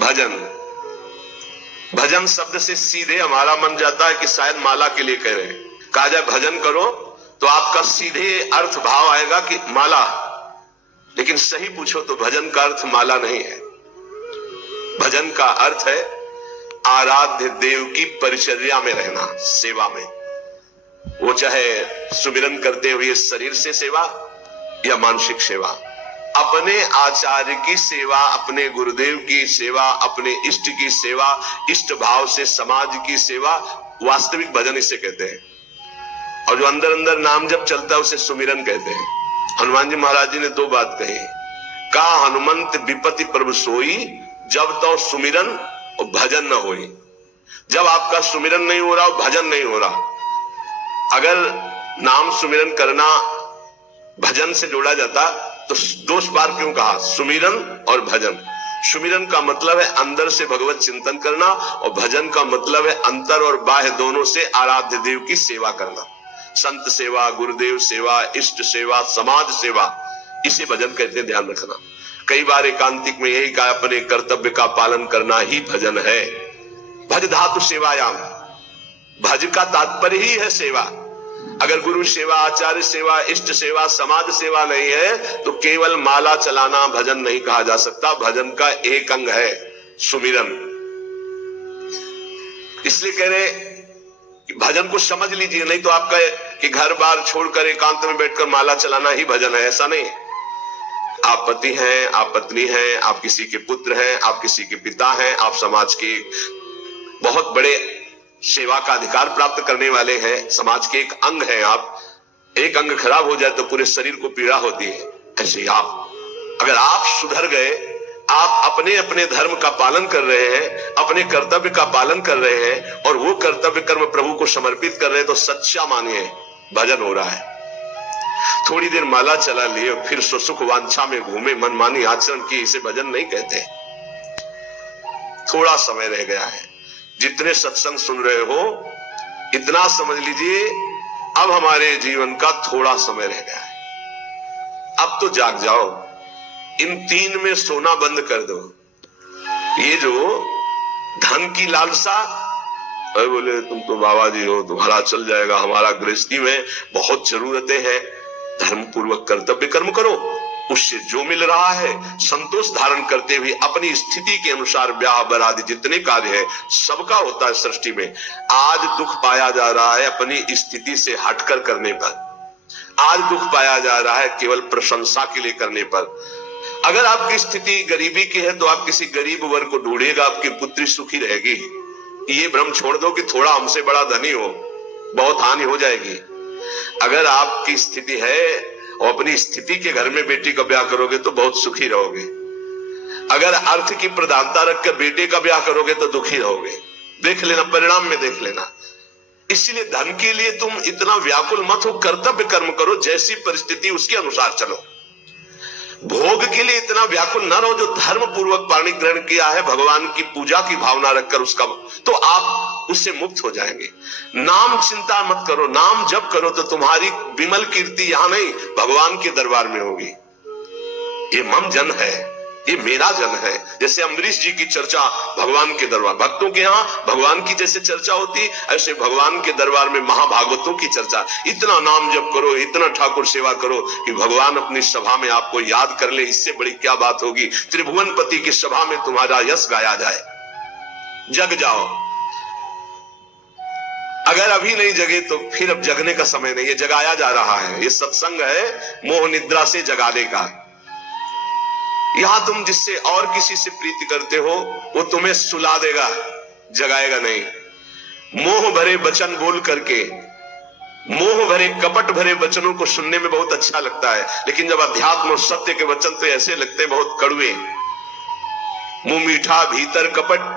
भजन। भजन शब्द से सीधे हमारा मन जाता है कि शायद माला के लिए कह रहे हैं। कहा जाए भजन करो तो आपका सीधे अर्थ भाव आएगा कि माला, लेकिन सही पूछो तो भजन का अर्थ माला नहीं है। भजन का अर्थ है आराध्य देव की परिचर्या में रहना, सेवा में। वो चाहे सुमिरन करते हुए शरीर से सेवा या मानसिक सेवा, अपने आचार्य की सेवा, अपने गुरुदेव की सेवा, अपने इष्ट की सेवा, इष्ट भाव से समाज की सेवा, वास्तविक भजन इसे कहते हैं। और जो अंदर अंदर नाम जब चलता है उसे सुमिरन कहते हैं। हनुमान जी महाराज जी ने दो बात कही, कहा हनुमंत विपत्ति प्रभु सोई, जब तो सुमिरन और भजन न होई। जब आपका सुमिरन नहीं हो रहा और भजन नहीं हो रहा, अगर नाम सुमिरन करना भजन से जोड़ा जाता तो दोष बार क्यों कहा सुमिरन और भजन। सुमिरन का मतलब है अंदर से भगवत चिंतन करना, और भजन का मतलब है अंतर और बाह्य दोनों से आराध्य देव की सेवा करना। संत सेवा, गुरुदेव सेवा, इष्ट सेवा, समाज सेवा, इसे भजन कहते हैं, ध्यान रखना। कई बार एकांतिक में यही कहा अपने कर्तव्य का पालन करना ही भजन है। भज धातु सेवायाम, भज का तात्पर्य ही है सेवा। अगर गुरु सेवा, आचार्य सेवा, इष्ट सेवा, समाज सेवा नहीं है तो केवल माला चलाना भजन नहीं कहा जा सकता। भजन का एक अंग है सुमिरन। इसलिए कह रहे कि भजन को समझ लीजिए, नहीं तो आपका कि घर बार छोड़कर एकांत में बैठकर माला चलाना ही भजन है, ऐसा नहीं। आप पति हैं, आप पत्नी हैं, आप किसी के पुत्र हैं, आप किसी के पिता हैं, आप समाज के बहुत बड़े सेवा का अधिकार प्राप्त करने वाले हैं, समाज के एक अंग हैं आप। एक अंग खराब हो जाए तो पूरे शरीर को पीड़ा होती है। ऐसे आप अगर आप सुधर गए, आप अपने अपने धर्म का पालन कर रहे हैं, अपने कर्तव्य का पालन कर रहे हैं और वो कर्तव्य कर्म प्रभु को समर्पित कर रहे हैं, तो सच्चा मानिए भजन हो रहा है। थोड़ी देर माला चला लिए फिर सुख वांछा में घूमे, मनमानी आचरण की, इसे भजन नहीं कहते। थोड़ा समय रह गया है, जितने सत्संग सुन रहे हो इतना समझ लीजिए अब हमारे जीवन का थोड़ा समय रह गया है। अब तो जाग जाओ, इन तीन में सोना बंद कर दो। ये जो धन की लालसा, अरे बोले तुम तो बाबा जी हो, तुम्हारा चल जाएगा, हमारा गृहस्थी में बहुत जरूरतें हैं, धर्म पूर्वक कर्तव्य कर्म करो, उससे जो मिल रहा है संतोष धारण करते हुए अपनी स्थिति के अनुसार ब्याह बरादी जितने कार्य है सबका होता है सृष्टि में। आज दुख पाया जा रहा है अपनी स्थिति से हटकर करने पर, आज दुख पाया जा रहा है केवल प्रशंसा के लिए करने पर। अगर आपकी स्थिति गरीबी की है तो आप किसी गरीब वर्ग को ढूंढिएगा, आपकी पुत्री सुखी रहेगी। ये भ्रम छोड़ दो कि थोड़ा हमसे बड़ा धनी हो, बहुत हानि हो जाएगी। अगर आपकी स्थिति है और अपनी स्थिति के घर में बेटी का ब्याह करोगे तो बहुत सुखी रहोगे। अगर अर्थ की प्रधानता रखकर बेटे का ब्याह करोगे तो दुखी रहोगे। देख लेना, परिणाम में देख लेना। इसलिए धन के लिए तुम इतना व्याकुल मत हो, कर्तव्य कर्म करो, जैसी परिस्थिति उसके अनुसार चलो। भोग के लिए इतना व्याकुल न रहो, जो धर्म पूर्वक पाणी ग्रहण किया है, भगवान की पूजा की भावना रखकर उसका, तो आप उससे मुक्त हो जाएंगे। नाम चिंता मत करो, नाम जप करो तो तुम्हारी विमल कीर्ति यहां नहीं भगवान के दरबार में होगी। ये मम जन है, ये मेरा जन है। जैसे अम्बरीश जी की चर्चा भगवान के दरबार, भक्तों के यहाँ भगवान की जैसे चर्चा होती, ऐसे भगवान के दरबार में महाभागवतों की चर्चा। इतना नाम जप करो, इतना ठाकुर सेवा करो कि भगवान अपनी सभा में आपको याद कर ले। इससे बड़ी क्या बात होगी। त्रिभुवनपति की सभा में तुम्हारा यश गाया जाए। जग जाओ। अगर अभी नहीं जगे तो फिर अब जगने का समय नहीं है, जगाया जा रहा है। ये सत्संग है मोह निद्रा से जगाने का। यहां तुम जिससे और किसी से प्रीति करते हो वो तुम्हें सुला देगा, जगाएगा नहीं। मोह भरे वचन बोल करके, मोह भरे कपट भरे वचनों को सुनने में बहुत अच्छा लगता है, लेकिन जब अध्यात्म और सत्य के वचन तो ऐसे लगते हैं बहुत कड़वे। मुंह मीठा भीतर कपट,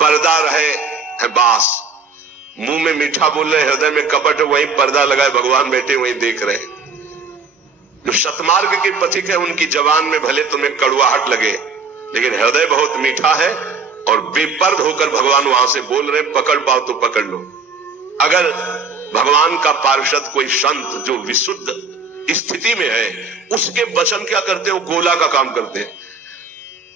पर्दा रहे है बास। मुंह में मीठा बोल रहे, हृदय में कपट है, वहीं पर्दा लगाए भगवान बैठे वहीं देख रहे। जो सतमार्ग के पथिक है उनकी जबान में भले तुम्हें कड़वाहट लगे, लेकिन हृदय बहुत मीठा है और बेपर्द होकर भगवान वहां से बोल रहे, पकड़ पाओ तो पकड़ लो। अगर भगवान का पार्षद कोई संत जो विशुद्ध स्थिति में है, उसके वचन क्या करते हो, गोला का काम करते हैं।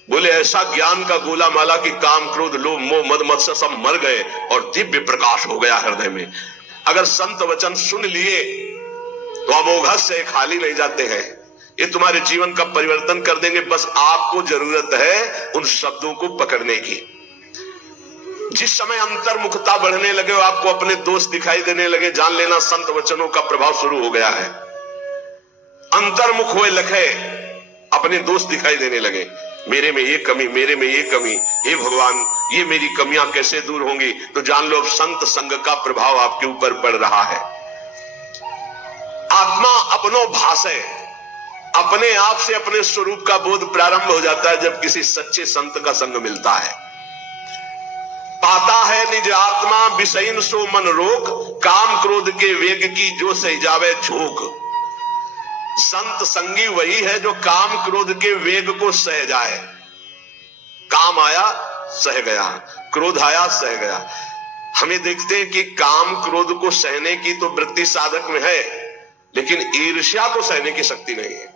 बोले ऐसा ज्ञान का गोला माला कि काम क्रोध लोभ मोह मद मत्सर सब मर गए और दिव्य प्रकाश हो गया हृदय में। अगर संत वचन सुन लिए तो अमोघ से खाली नहीं जाते हैं, ये तुम्हारे जीवन का परिवर्तन कर देंगे। बस आपको जरूरत है उन शब्दों को पकड़ने की। जिस समय अंतर्मुखता बढ़ने लगे और आपको अपने दोस्त दिखाई देने लगे, जान लेना संत वचनों का प्रभाव शुरू हो गया है। अंतर्मुख हुए लखे, अपने दोस्त दिखाई देने लगे, मेरे में ये कमी, मेरे में ये कमी, हे भगवान ये मेरी कमियां कैसे दूर होंगी। तो जान लो अब संत संग का प्रभाव आपके ऊपर पड़ रहा है। आत्मा अपनो भाषे, अपने आप से अपने स्वरूप का बोध प्रारंभ हो जाता है जब किसी सच्चे संत का संग मिलता है। पाता है निज आत्मा विषयन सो मन रोक, काम क्रोध के वेग की जो सही जावे झोंक। संत संगी वही है जो काम क्रोध के वेग को सह जाए। काम आया सह गया, क्रोध आया सह गया। हमें देखते हैं कि काम क्रोध को सहने की तो वृत्ति साधक में है, लेकिन ईर्ष्या को सहने की शक्ति नहीं है।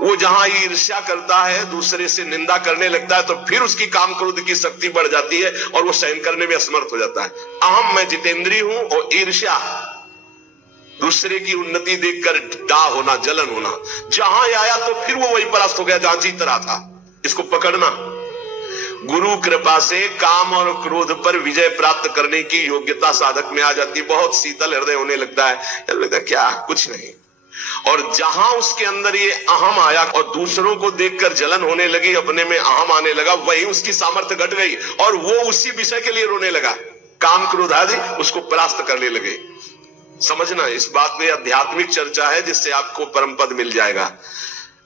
वो जहां ईर्ष्या करता है, दूसरे से निंदा करने लगता है, तो फिर उसकी काम क्रोध की शक्ति बढ़ जाती है और वो सहन करने में असमर्थ हो जाता है। अहम मैं जितेंद्रीय हूं और ईर्ष्या दूसरे की उन्नति देखकर डा होना, जलन होना, जहां आया तो फिर वो वही परास्त हो गया जहां जीत रहा था। इसको पकड़ना। गुरु कृपा से काम और क्रोध पर विजय प्राप्त करने की योग्यता साधक में आ जाती है। बहुत शीतल हृदय होने लगता है, क्या कुछ नहीं। और जहां उसके अंदर ये अहम आया और दूसरों को देखकर जलन होने लगी, अपने में अहम आने लगा, वही उसकी सामर्थ्य घट गई और वो उसी विषय के लिए रोने लगा। काम क्रोध आदि उसको परास्त करने लगे। समझना, इस बात में आध्यात्मिक चर्चा है जिससे आपको परम पद मिल जाएगा।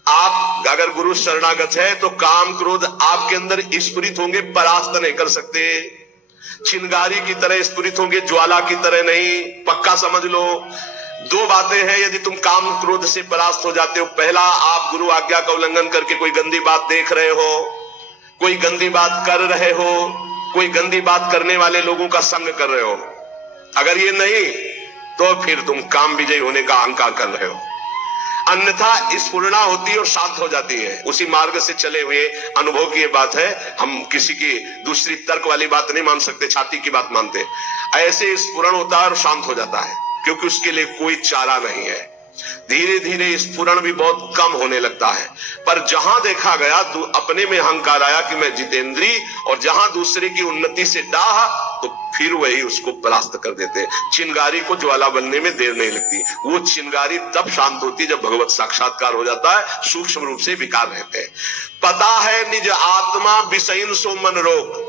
आप अगर गुरु शरणागत है तो काम क्रोध आपके अंदर स्फुरित होंगे, परास्त नहीं कर सकते। चिंगारी की तरह स्फुरित होंगे, ज्वाला की तरह नहीं। पक्का समझ लो। दो बातें हैं यदि तुम काम क्रोध से परास्त हो जाते हो। पहला, आप गुरु आज्ञा का उल्लंघन करके कोई गंदी बात देख रहे हो, कोई गंदी बात कर रहे हो, कोई गंदी बात करने वाले लोगों का संग कर रहे हो। अगर ये नहीं तो फिर तुम काम विजयी होने का अहंकार कर रहे हो। अन्यथा स्फुरणा होती है और शांत हो जाती है। उसी मार्ग से चले हुए अनुभव की ये बात है। हम किसी की दूसरी तर्क वाली बात नहीं मान सकते, छाती की बात मानते। ऐसे स्फुरण होता है और शांत हो जाता है, क्योंकि उसके लिए कोई चारा नहीं है। धीरे धीरे स्फुरण भी बहुत कम होने लगता है। पर जहां देखा गया अपने में अहंकार आया कि मैं जितेंद्री, और जहां दूसरे की उन्नति से डाह, तो फिर वही उसको परास्त कर देते। चिंगारी को ज्वाला बनने में देर नहीं लगती। वो चिंगारी तब शांत होती है जब भगवत साक्षात्कार हो जाता है, सूक्ष्म रूप से विकार रहते हैं। पता है निज आत्मा विषयन सो मन रोक।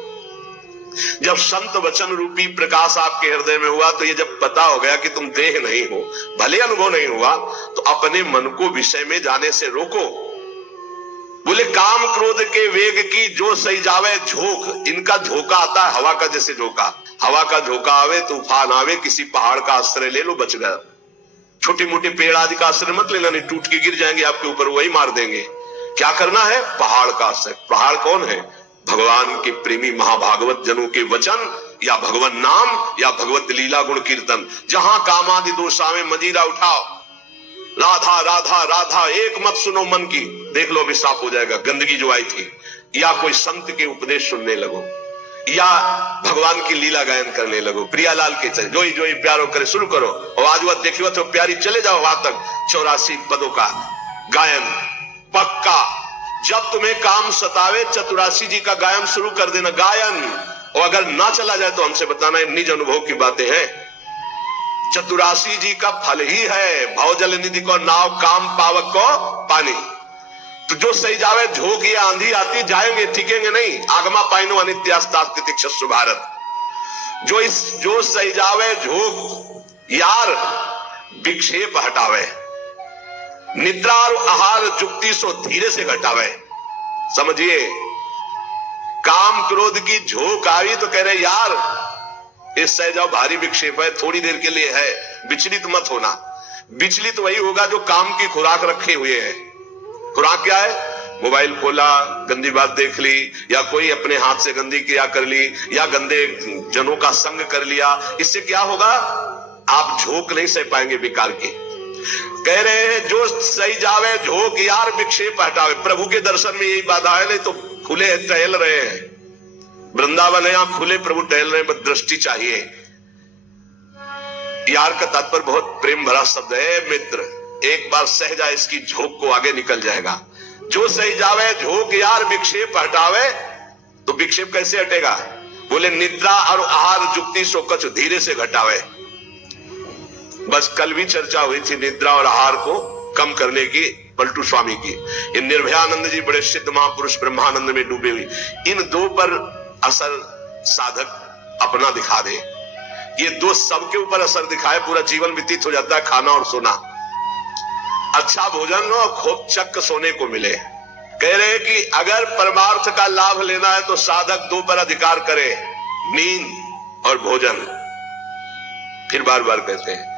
जब संत वचन रूपी प्रकाश आपके हृदय में हुआ, तो ये जब पता हो गया कि तुम देह नहीं हो, भले अनुभव नहीं हुआ, तो अपने मन को विषय में जाने से रोको। बोले काम क्रोध के वेग की जो सही जावे झोंक। इनका झोंका आता है हवा का, जैसे झोंका। हवा का झोंका आवे, तूफान आवे, किसी पहाड़ का आश्रय ले लो, बच गया। छोटे मोटे पेड़ आदि का आश्रय मत लेना, नहीं टूट के गिर जाएंगे आपके ऊपर, वही मार देंगे। क्या करना है? पहाड़ का आश्रय। पहाड़ कौन है? भगवान के प्रेमी महाभागवत जनों के वचन, या भगवान नाम, या भगवत लीला गुण कीर्तन। जहां कामादि दोषा में मजीरा उठाओ, राधा राधा राधा एक मत सुनो मन की, देख लो अभी साफ हो जाएगा गंदगी जो आई थी। या कोई संत के उपदेश सुनने लगो, या भगवान की लीला गायन करने लगो। प्रियालाल के चले जोई जोई प्यारो करे शुरू करो, और आज वह देखियो तो प्यारी, चले जाओ वहां तक 84 पदों का गायन पक्का। जब तुम्हें काम सतावे, चतुरासी जी का गायन शुरू कर देना, गायन। और अगर ना चला जाए तो हमसे बताना, निज अनुभव की बातें हैं। चतुरासी जी का फल ही है भवजल निधि को नाव, काम पावक को पानी। तो जो सही जावे झोंक या आंधी आती, जाएंगे टिकेंगे नहीं। आगमा पाइनो अनित्यास्तास्तितिक्षस्व भारत। जो सही जावे झोंक यार विक्षेप हटावे, निद्रा और आहार जुक्ति सो धीरे से घटावे। समझिए, काम क्रोध की झोंक आई तो कह रहे यार इससे जाओ, भारी विक्षेप है, थोड़ी देर के लिए है, विचलित मत होना। विचलित वही होगा जो काम की खुराक रखे हुए है। खुराक क्या है? मोबाइल खोला, गंदी बात देख ली, या कोई अपने हाथ से गंदी क्रिया कर ली, या गंदे जनों का संग कर लिया। इससे क्या होगा? आप झोंक नहीं सह पाएंगे विकार की। कह रहे हैं जो सही जावे झोंक यार विक्षेप हटावे। प्रभु के दर्शन में यही बाधा है, नहीं तो खुले टहल रहे हैं वृंदावन है, यहां खुले प्रभु टहल रहे हैं, बस दृष्टि चाहिए। यार का तात्पर्य बहुत प्रेम भरा शब्द है। मित्र एक बार सह जाए इसकी झोंक को, आगे निकल जाएगा। जो सही जावे झोंक यार विक्षेप हटावे। तो विक्षेप कैसे हटेगा? बोले निद्रा और आहार जुक्ति सो कछ धीरे से घटावे। बस कल भी चर्चा हुई थी निद्रा और आहार को कम करने की पलटू स्वामी की। ये निर्भयानंद जी बड़े सिद्ध महापुरुष ब्रह्मानंद में डूबे हुए, इन दो पर असर साधक अपना दिखा दे। ये दो सबके ऊपर असर दिखाए, पूरा जीवन व्यतीत हो जाता है। खाना और सोना, अच्छा भोजन और खूब चक्क सोने को मिले। कह रहे कि अगर परमार्थ का लाभ लेना है तो साधक दो पर अधिकार करे, नींद और भोजन। फिर बार बार कहते हैं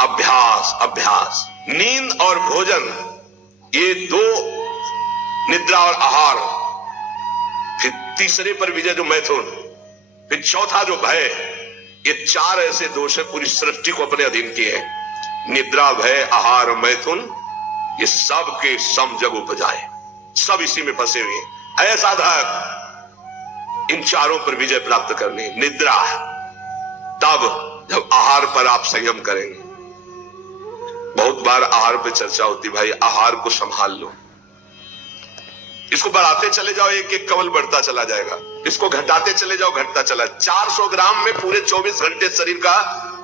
अभ्यास अभ्यास। नींद और भोजन ये दो, निद्रा और आहार। फिर तीसरे पर विजय जो मैथुन, फिर चौथा जो भय। ये चार ऐसे दोष है पूरी सृष्टि को अपने अधीन किए हैं। निद्रा, भय, आहार, मैथुन, ये सब के सम जग उपजाए, सब इसी में फंसे हुए। ऐसा साधक इन चारों पर विजय प्राप्त करनी। निद्रा तब जब आहार पर आप संयम करेंगे। बहुत बार आहार पे चर्चा होती, भाई आहार को संभाल लो, इसको बढ़ाते चले जाओ, एक एक कवल बढ़ता चला जाएगा। इसको घटाते चले जाओ, घटता चला। 400 ग्राम में पूरे 24 घंटे शरीर का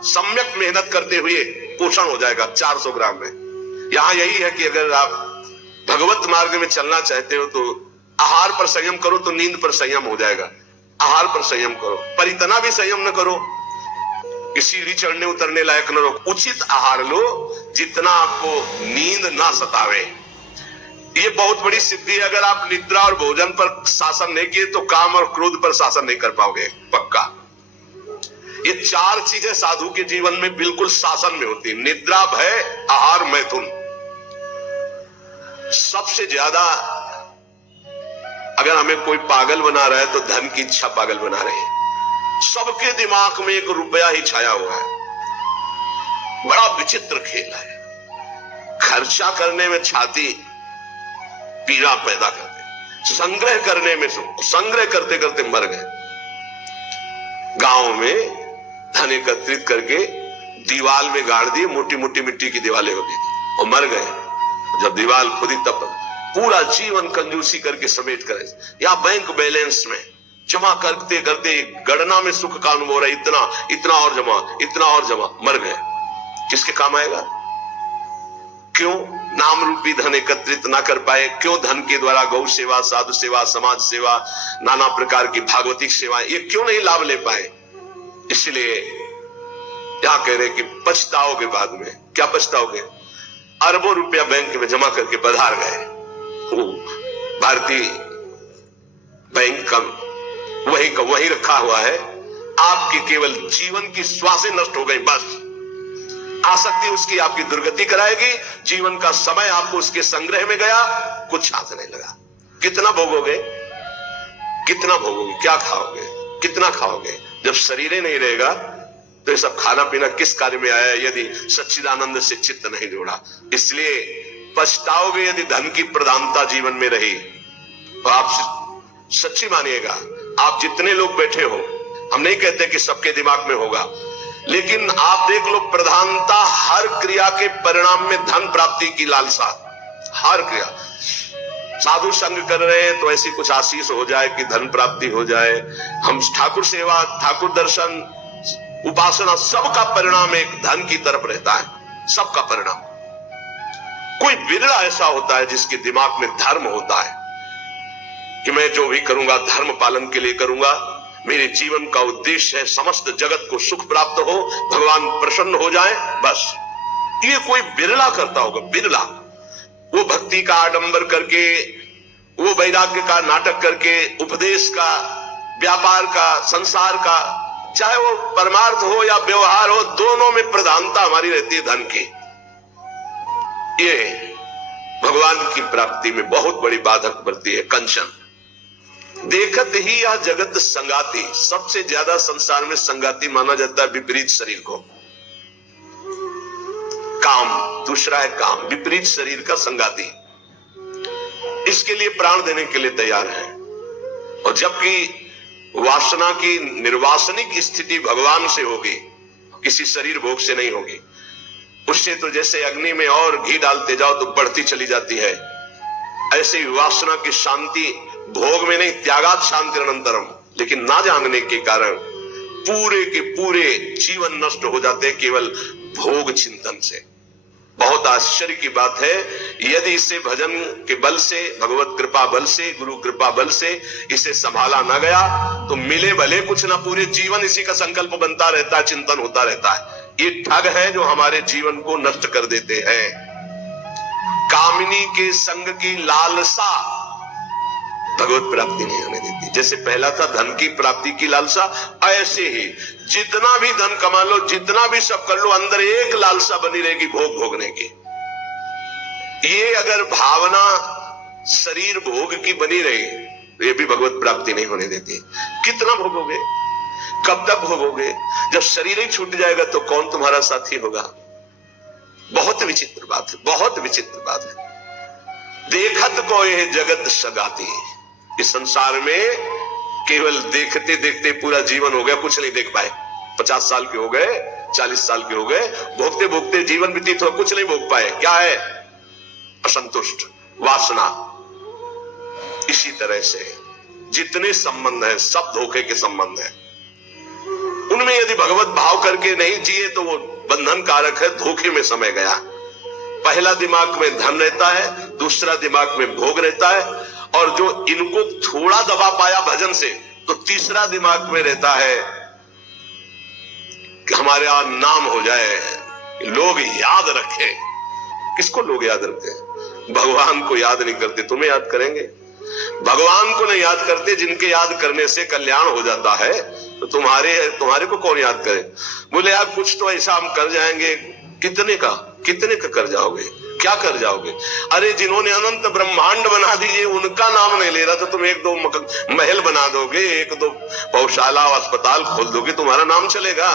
सम्यक मेहनत करते हुए पोषण हो जाएगा 400 ग्राम में। यहां यही है कि अगर आप भगवत मार्ग में चलना चाहते हो तो आहार पर संयम करो, तो नींद पर संयम हो जाएगा। आहार पर संयम करो, पर इतना भी संयम न करो कि सीढ़ी चढ़ने उतरने लायक न रहो। उचित आहार लो जितना आपको नींद ना सतावे। ये बहुत बड़ी सिद्धि है। अगर आप निद्रा और भोजन पर शासन नहीं किए तो काम और क्रोध पर शासन नहीं कर पाओगे, पक्का। ये चार चीजें साधु के जीवन में बिल्कुल शासन में होती है। निद्रा, भय, आहार, मैथुन। सबसे ज्यादा अगर हमें कोई पागल बना रहा है तो धन की इच्छा पागल बना रही है। सबके दिमाग में एक रुपया ही छाया हुआ है। बड़ा विचित्र खेल है। खर्चा करने में छाती पीड़ा पैदा करते, संग्रह करने में संग्रह करते करते मर गए। गांव में धन एकत्रित करके दीवाल में गाड़ दिए, मोटी मोटी मिट्टी की दीवारें होती थी, और मर गए। जब दीवार खुदी तब पूरा जीवन कंजूसी करके समेट करे, या बैंक बैलेंस में जमा करते करते गणना में सुख का अनुभव रहा, इतना इतना और जमा, इतना और जमा, मर गए। किसके काम आएगा? क्यों नाम रूपी धन एकत्रित ना कर पाए? क्यों धन के द्वारा गौ सेवा, साधु सेवा, समाज सेवा, नाना प्रकार की भागवतिक सेवा, ये क्यों नहीं लाभ ले पाए? इसलिए यहां कह रहे कि पछताओगे बाद में। क्या पछताओगे? अरबों रुपया बैंक में जमा करके पधार गए, भारतीय बैंक का वही रखा हुआ है, आपकी केवल जीवन की श्वासें नष्ट हो गई। बस आसक्ति उसकी आपकी दुर्गति कराएगी। जीवन का समय आपको उसके संग्रह में गया, कुछ हाथ नहीं लगा। कितना भोगोगे, कितना भोगोगे, क्या खाओगे, कितना खाओगे? जब शरीर ही नहीं रहेगा तो ये सब खाना पीना किस कार्य में आया, यदि सच्चिदानंद से चित्त नहीं जोड़ा। इसलिए पछताओगे यदि धन की प्रधानता जीवन में रही। तो आप सच्ची मानिएगा, आप जितने लोग बैठे हो, हम नहीं कहते कि सबके दिमाग में होगा, लेकिन आप देख लो, प्रधानता हर क्रिया के परिणाम में धन प्राप्ति की लालसा। हर क्रिया, साधु संग कर रहे हैं तो ऐसी कुछ आशीष हो जाए कि धन प्राप्ति हो जाए। हम ठाकुर सेवा, ठाकुर दर्शन, उपासना, सबका परिणाम एक धन की तरफ रहता है। सबका परिणाम। कोई बिरला ऐसा होता है जिसके दिमाग में धर्म होता है कि मैं जो भी करूंगा धर्म पालन के लिए करूंगा, मेरे जीवन का उद्देश्य है समस्त जगत को सुख प्राप्त हो, भगवान प्रसन्न हो जाए, बस। ये कोई बिरला करता होगा, बिरला। वो भक्ति का आडंबर करके, वो वैराग्य का नाटक करके, उपदेश का, व्यापार का, संसार का, चाहे वो परमार्थ हो या व्यवहार हो, दोनों में प्रधानता हमारी रहती है धन की। ये भगवान की प्राप्ति में बहुत बड़ी बाधक बनती है। कंचन देखत ही यह जगत संगाती। सबसे ज्यादा संसार में संगाती माना जाता है विपरीत शरीर को। काम, दूसरा है काम, विपरीत शरीर का संगाती। इसके लिए प्राण देने के लिए तैयार है। और जबकि वासना की निर्वासनिक स्थिति भगवान से होगी, किसी शरीर भोग से नहीं होगी। उससे तो जैसे अग्नि में और घी डालते जाओ तो बढ़ती चली जाती है, ऐसे ही वासना की शांति भोग में नहीं, त्यागात शांति अनंतरम। लेकिन ना जानने के कारण पूरे के पूरे जीवन नष्ट हो जाते हैं केवल भोग चिंतन से। बहुत आश्चर्य की बात है, यदि इसे भजन के बल से, भगवत कृपा बल से, गुरु कृपा बल से इसे संभाला ना गया तो मिले भले कुछ ना, पूरे जीवन इसी का संकल्प बनता रहता है, चिंतन होता रहता है। ये ठग है जो हमारे जीवन को नष्ट कर देते हैं। कामिनी के संग की लालसा भगवत प्राप्ति नहीं होने देती। जैसे पहला था धन की प्राप्ति की लालसा, ऐसे ही जितना भी धन कमा लो, जितना भी सब कर लो, अंदर एक लालसा बनी रहेगी भोग भोगने की। ये अगर भावना शरीर भोग की बनी रही तो ये भी भगवत प्राप्ति नहीं होने देती। कितना भोगोगे, कब तक भोगोगे? जब शरीर ही छूट जाएगा तो कौन तुम्हारा साथी होगा? बहुत विचित्र बात है, बहुत विचित्र बात है। देखत को यह जगत सगाती। इस संसार में केवल देखते देखते पूरा जीवन हो गया, कुछ नहीं देख पाए। 50 साल के हो गए, 40 साल के हो गए, भोगते भोगते जीवन व्यतीत हो, कुछ नहीं भोग पाए। क्या है? असंतुष्ट, वासना। इसी तरह से जितने संबंध हैं सब धोखे के संबंध हैं। उनमें यदि भगवत भाव करके नहीं जिए तो वो बंधन कारक है, धोखे में समय गया। पहला दिमाग में धन रहता है, दूसरा दिमाग में भोग रहता है, और जो इनको थोड़ा दबा पाया भजन से तो तीसरा दिमाग में रहता है कि हमारे यहां नाम हो जाए, लोग याद रखें। किसको लोग याद रखते हैं? भगवान को याद नहीं करते, तुम्हें याद करेंगे। भगवान को नहीं याद करते, जिनके याद करने से कल्याण हो जाता है, तो तुम्हारे को कौन याद करे? बोले यार कुछ तो ऐसा हम कर जाएंगे। कितने का कर जाओगे? क्या कर जाओगे? अरे जिन्होंने अनंत ब्रह्मांड बना दिए उनका नाम नहीं ले रहा तो तुम एक दो महल बना दोगे, एक दो पौशाला अस्पताल खोल दोगे, तुम्हारा नाम चलेगा?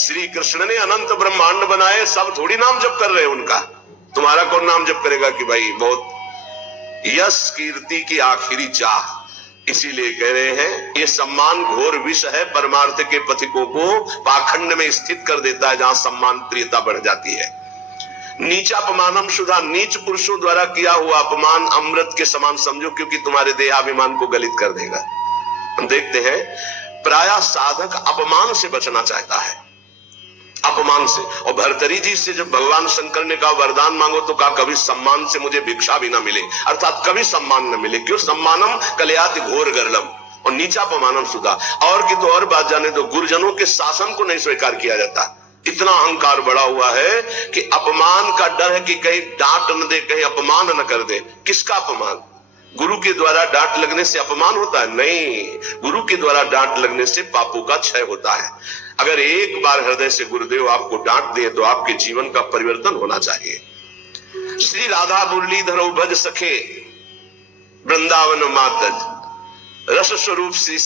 श्री कृष्ण ने अनंत ब्रह्मांड बनाए, सब थोड़ी नाम जप कर रहे हैं उनका। तुम्हारा कौन नाम जप करेगा कि भाई बहुत यश कीर्ति की आखिरी चाह। इसीलिए कह रहे हैं ये सम्मान घोर विष है, परमार्थ के पथिकों को पाखंड में स्थित कर देता है, जहां सम्मान प्रियता बढ़ जाती है। नीचापमानम शुदा, नीच पुरुषों द्वारा किया हुआ अपमान अमृत के समान समझो, क्योंकि तुम्हारे देहाभिमान को गलित कर देगा। हम देखते हैं प्रायः साधक अपमान से बचना चाहता है, अपमान से। और भर्तरी जी से जब भगवान शंकर ने कहा वरदान मांगो तो कहा कभी सम्मान से मुझे भिक्षा भी ना मिले, अर्थात कभी सम्मान न मिले। क्यों? सम्मानम कलयाति घोर गर्लम, और नीचापमानम सुधा। और की तो और बात जाने दो, गुरुजनों के शासन को नहीं स्वीकार किया जाता। इतना अहंकार बढ़ा हुआ है कि अपमान का डर है कि कहीं डांट न दे, कहीं अपमान न कर दे। किसका अपमान? गुरु के द्वारा डांट लगने से अपमान होता है? नहीं, गुरु के द्वारा डांट लगने से पापों का क्षय होता है। अगर एक बार हृदय से गुरुदेव आपको डांट दिए तो आपके जीवन का परिवर्तन होना चाहिए। श्री राधा मुरलीधर भज सखे वृंदावन मातज, रस स्वरूप श्री